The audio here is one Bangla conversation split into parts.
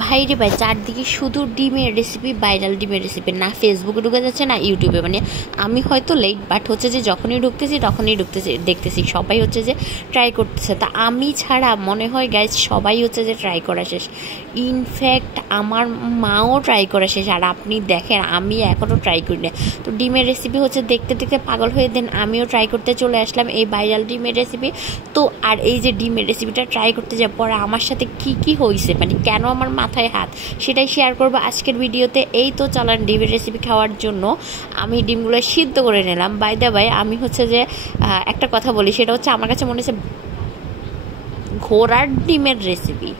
ভাই রে ভাই, চারদিকে শুধু ডিমের রেসিপি, ভাইরাল ডিমের রেসিপি, না ফেসবুকে ঢুকে যাচ্ছে না ইউটিউবে। মানে আমি হয়তো লেট, বাট হচ্ছে যে যখনই ঢুকতেছি তখনই দেখতেছি সবাই হচ্ছে যে ট্রাই করতেছে। তা আমি ছাড়া মনে হয় গাইজ সবাই হচ্ছে যে ট্রাই করা শেষ। ইনফ্যাক্ট আমার মাও ট্রাই করা শেষ। আর আপনি দেখেন আমি এখনও ট্রাই করি না। তো ডিমের রেসিপি হচ্ছে দেখতে দেখতে পাগল হয়ে দেন আমিও ট্রাই করতে চলে আসলাম এই ভাইরাল ডিমের রেসিপি। তো আর এই যে ডিমের রেসিপিটা ট্রাই করতে যাওয়ার পরে আমার সাথে কি হয়েছে, মানে কেন আমার মাথায় হাত, সেটাই শেয়ার করবো আজকের ভিডিওতে। এই তো চালান ডিমের রেসিপি খাওয়ার জন্য আমি ডিমগুলো সিদ্ধ করে নিলাম। বাই দ্য বাই আমি হচ্ছে যে একটা কথা বলি, সেটা হচ্ছে আমার কাছে মনে হচ্ছে ঘোড়ার ডিমের রেসিপি।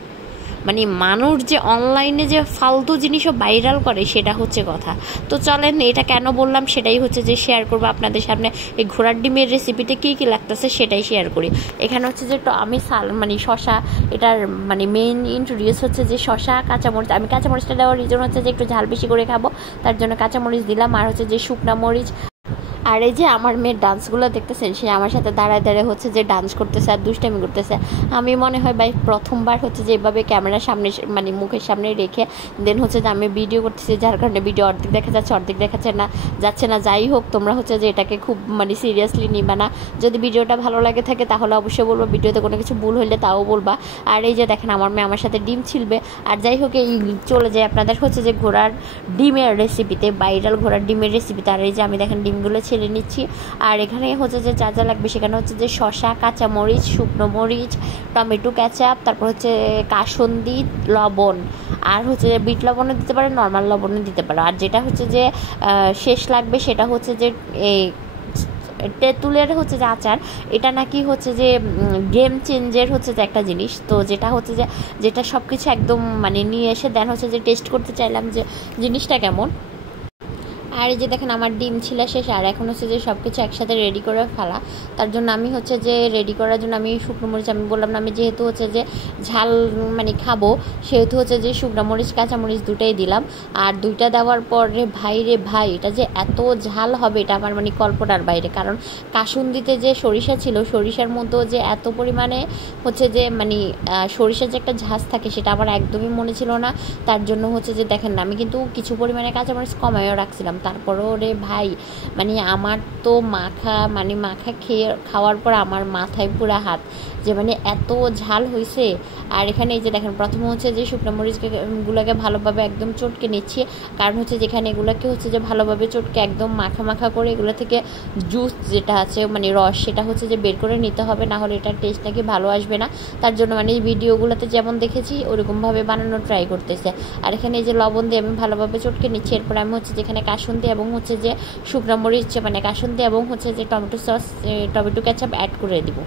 মানে মানুষ যে অনলাইনে যে ফালতু জিনিসও ভাইরাল করে সেটা হচ্ছে কথা। তো চলেন এটা কেন বললাম সেটাই হচ্ছে যে শেয়ার করবো আপনাদের সামনে। এই ঘোড়ার ডিমের রেসিপিতে কী লাগতেছে সেটাই শেয়ার করি। এখানে হচ্ছে যে আমি মানে শশা, এটার মানে মেইন ইন্ট্রোডিউস হচ্ছে যে শশা, কাঁচামরিচ। আমি কাঁচামরিচটা দেওয়ার রিজন হচ্ছে যে একটু ঝাল বেশি করে খাবো, তার জন্য কাঁচামরিচ দিলাম। আর হচ্ছে যে শুকনা মরিচ। আর এই যে আমার মেয়ের ডান্সগুলো দেখতেছেন, সে আমার সাথে দাঁড়ায় দাঁড়ায় হচ্ছে যে ডান্স করতেছে আর দুষ্টামি করতেছে। আমি মনে হয় ভাই প্রথমবার হচ্ছে যে এভাবে ক্যামেরার সামনে মানে মুখের সামনে রেখে দেন হচ্ছে যে আমি ভিডিও করতেছি, যার কারণে ভিডিও অর্ধেক দেখা যাচ্ছে অর্ধেক যাচ্ছে না। যাই হোক, তোমরা হচ্ছে যে এটাকে খুব মানে সিরিয়াসলি নিবা না। যদি ভিডিওটা ভালো লাগে থাকে তাহলে অবশ্যই বলবো, ভিডিওতে কোনো কিছু ভুল হইলে তাও বলবা। আর এই যে দেখেন আমার মেয়ে আমার সাথে ডিম ছিলবে। আর যাই হোক, এই চলে যায় আপনাদের হচ্ছে যে ঘোড়ার ডিমের রেসিপিতে, ভাইরাল ঘোড়ার ডিমের রেসিপিতে। আর এই যে আমি দেখেন ডিমগুলো ছেড়ে নিচ্ছি। আর এখানে হচ্ছে যে যা লাগবে সেখানে হচ্ছে যে শশা, কাঁচামরিচ, শুকনো মরিচ, টমেটো কেচাপ, তারপর হচ্ছে কাসুন্দি, লবণ, আর হচ্ছে যে বিট লবণও দিতে পারে, নর্মাল লবণও দিতে পারো। আর যেটা হচ্ছে যে শেষ লাগবে সেটা হচ্ছে যে এই তেঁতুলের হচ্ছে যে আচার। এটা নাকি হচ্ছে যে গেম চেঞ্জের হচ্ছে যে একটা জিনিস। তো যেটা হচ্ছে যে যেটা সব কিছু একদম মানে নিয়ে এসে দেন হচ্ছে যে টেস্ট করতে চাইলাম যে জিনিসটা কেমন। আর এই যে দেখেন আমার ডিম ছিলা শেষ। আর এখন হচ্ছে যে সব কিছু একসাথে রেডি করে ফেলা। তার জন্য আমি হচ্ছে যে রেডি করার জন্য আমি শুকনো মরিচ, আমি বললাম না আমি যেহেতু হচ্ছে যে ঝাল মানে খাবো, সেহেতু হচ্ছে যে শুকনো মরিচ কাঁচামরিচ দুটাই দিলাম। আর দুইটা দেওয়ার পর রে ভাই এটা যে এত ঝাল হবে এটা আমার মানে কল্পনার বাইরে। কারণ কাসুন্দিতে যে সরিষা ছিল, সরিষার মধ্যেও যে এত পরিমাণে হচ্ছে যে মানে সরিষার যে একটা ঝাঁজ থাকে সেটা আমার একদমই মনে ছিল না। তার জন্য হচ্ছে যে দেখেন আমি কিন্তু কিছু পরিমাণে কাঁচামরিচ কমাইও রাখছিলাম। তারপরও রে ভাই মানে আমার তো মাখা খাওয়ার পর আমার মাথায় পুরা হাত, যে মানে এত ঝাল হয়েছে। আর এখানে এই যে দেখেন প্রথমে হচ্ছে যে শুকনো মরিচগুলোকে ভালোভাবে একদম চটকে নিচ্ছি। কারণ হচ্ছে যেখানে এগুলোকে হচ্ছে যে ভালোভাবে চটকে একদম মাখা করে এগুলো থেকে জুস যেটা আছে মানে রস, সেটা হচ্ছে যে বের করে নিতে হবে, না হলে এটার টেস্ট নাকি ভালো আসবে না। তার জন্য মানে এই ভিডিওগুলোতে যেমন দেখেছি ওরকমভাবে বানানোর ট্রাই করতেছে। আর এখানে এই যে লবণ দিয়ে আমি ভালোভাবে চটকে নিচ্ছি। এরপর আমি হচ্ছে যেখানে কাসুন্দি এবং হচ্ছে যে শুকনো মরিচ মানে কাসুন্দি এবং হচ্ছে যে টমেটো কেচাপ অ্যাড করে দিব।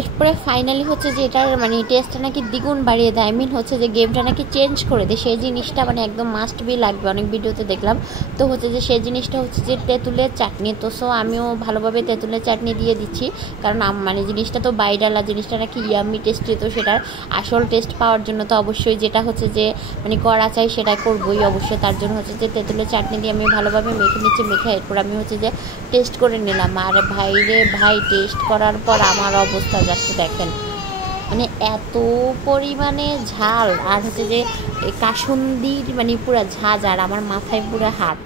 এরপরে ফাইনালি হচ্ছে যে এটার মানে টেস্টটা নাকি দ্বিগুণ বাড়িয়ে দেয়, হচ্ছে যে গেমটা নাকি চেঞ্জ করে দেয়। সেই জিনিসটা মানে একদম মাস্ট বি লাগবে, অনেক ভিডিওতে দেখলাম। তো হচ্ছে যে সেই জিনিসটা হচ্ছে যে তেঁতুলের চাটনি। তো সো আমিও ভালোভাবে তেঁতুলের চাটনি দিয়ে দিচ্ছি, কারণ মানে জিনিসটা তো বাইডালা, জিনিসটা নাকি ইয়াম্মি টেস্টি। তো সেটার আসল টেস্ট পাওয়ার জন্য তো অবশ্যই যেটা হচ্ছে যে মানে করা চাই সেটা করবোই অবশ্যই। তার জন্য হচ্ছে যে তেঁতুলের চাটনি দিয়ে আমি ভালোভাবে মেখে নিচ্ছি। এরপর আমি হচ্ছে যে টেস্ট করে নিলাম। আর ভাই টেস্ট করার পর আমার অবস্থা জাস্ট দেখেন, মানে এত পরিমাণে ঝাল। আর হচ্ছে যে কাসুন্দির মানে পুরো ঝাঁজ, আর আমার মাথায় পুরো হাত।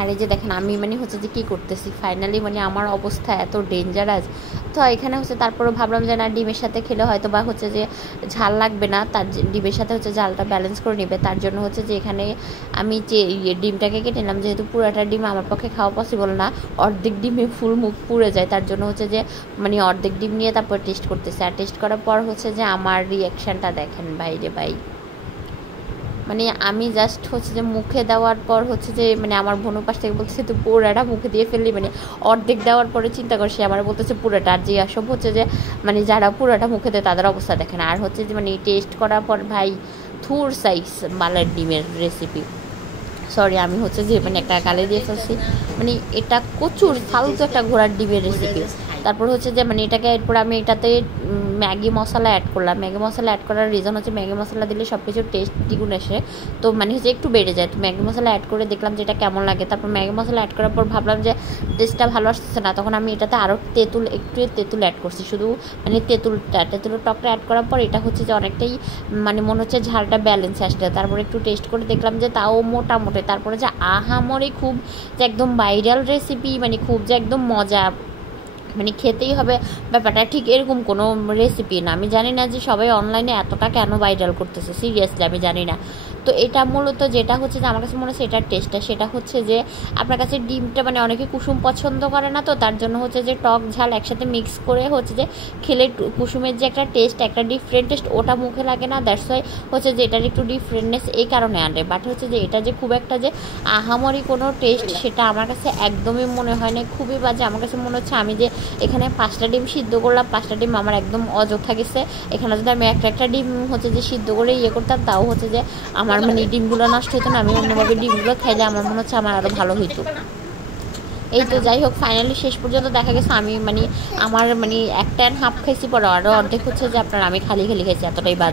আর এই যে দেখেন আমি মানে হচ্ছে যে কী করতেছি, ফাইনালি মানে আমার অবস্থা এত ডেঞ্জারাস। তো এখানে হচ্ছে তারপরে ভাবলাম যে না ডিমের সাথে খেলে হয়তো বা হচ্ছে যে ঝাল লাগবে না, তার ডিমের সাথে হচ্ছে ঝালটা ব্যালেন্স করে নেবে। তার জন্য হচ্ছে যে এখানে আমি যে ডিমটাকে কেটে নিলাম, যেহেতু পুরোটা ডিম আমার পক্ষে খাওয়া পসিবল না, অর্ধেক ডিমে ফুল মুখ পুড়ে যায়। তার জন্য হচ্ছে যে মানে অর্ধেক ডিম নিয়ে তারপর টেস্ট করতেছে। আর টেস্ট করার পর হচ্ছে যে আমার রিয়াকশানটা দেখেন ভাই, মানে আমি জাস্ট হচ্ছে যে মুখে দেওয়ার পর হচ্ছে যে মানে আমার বোন পাশ থেকে বলতেছে তুই পুরোটা মুখে দিয়ে ফেললি, মানে অর্ধেক দেওয়ার পরে চিন্তা করছি আমার বলতেছে পুরোটা। আর যে আসব হচ্ছে যে মানে যারা পুরোটা মুখে দেয় তাদের অবস্থা দেখেন। আর হচ্ছে যে মানে টেস্ট করার পর ভাই থুর সাইজ বালার ডিমের রেসিপি। সরি আমি হচ্ছে যে মানে একটা গালে দিয়ে ফেলছি, মানে এটা প্রচুর ফালতু একটা ঘোড়ার ডিমের রেসিপি। তারপর হচ্ছে যে মানে এটাকে এরপর আমি এটাতে ম্যাগি মশলা অ্যাড করলাম। ম্যাগি মশলা অ্যাড করার রিজন হচ্ছে ম্যাগি মশলা দিলে সব কিছুর টেস্ট দ্বিগুণ আসে, তো মানে হচ্ছে একটু বেড়ে যায়। তো ম্যাগি মশলা অ্যাড করে দেখলাম যে এটা কেমন লাগে। তারপর ম্যাগি মশলা অ্যাড করার পর ভাবলাম যে টেস্টটা ভালো আসতেছে না, তখন আমি এটাতে আরও একটু তেঁতুল অ্যাড করছি, শুধু মানে তেঁতুলের টকটা অ্যাড করার পর এটা হচ্ছে যে অনেকটাই মানে মনে হচ্ছে ঝালটা ব্যালেন্সে আসছে। তারপরে একটু টেস্ট করে দেখলাম যে তাও মোটামুটি। তারপরে যে আহামরি খুব যে একদম ভাইরাল রেসিপি, মানে খুব যে একদম মজা, মানে খেতেই হবে ব্যাপারটা ঠিক এরকম কোনো রেসিপি না। আমি জানি না যে সবাই অনলাইনে এতটা কেন ভাইরাল করতেছে, সিরিয়াসলি আমি জানি না। তো এটা মূলত যেটা হচ্ছে যে আমার কাছে মনে হচ্ছে এটার টেস্টটা, সেটা হচ্ছে যে আপনার কাছে ডিমটা মানে অনেকে কুসুম পছন্দ করে না, তো তার জন্য হচ্ছে যে টক ঝাল একসাথে মিক্স করে হচ্ছে যে খেলে কুসুমের যে একটা টেস্ট, একটা ডিফারেন্ট টেস্ট, ওটা মুখে লাগে না। দ্যাটস ওয়াই হচ্ছে যে এটার একটু ডিফারেন্টনেস এই কারণে আনে। বাট হচ্ছে যে এটা যে খুব একটা যে আহামরি কোনো টেস্ট সেটা আমার কাছে একদমই মনে হয় না, খুবই বাজে। আমার কাছে মনে হচ্ছে আমি যে এখানে 5টা ডিম সিদ্ধ করলাম, 5টা ডিম আমার একদম অযথা গেছে। এখানে যদি আমি একটা ডিম হচ্ছে যে সিদ্ধ করে করতাম, তাও হচ্ছে যে আমার মানে ডিমগুলো নষ্ট হতো না, আমি অন্যভাবে ডিমগুলো খাইলে আমার মনে হচ্ছে আমার আরও ভালো হইতো। এই তো যাই হোক, ফাইনালি শেষ পর্যন্ত দেখা গেছে আমি মানে আমার মানে 1.5 খাইছি, পরে আরও অর্ধেক হচ্ছে যে আপনার আমি খালি খাইছি, এতটাই বাদ।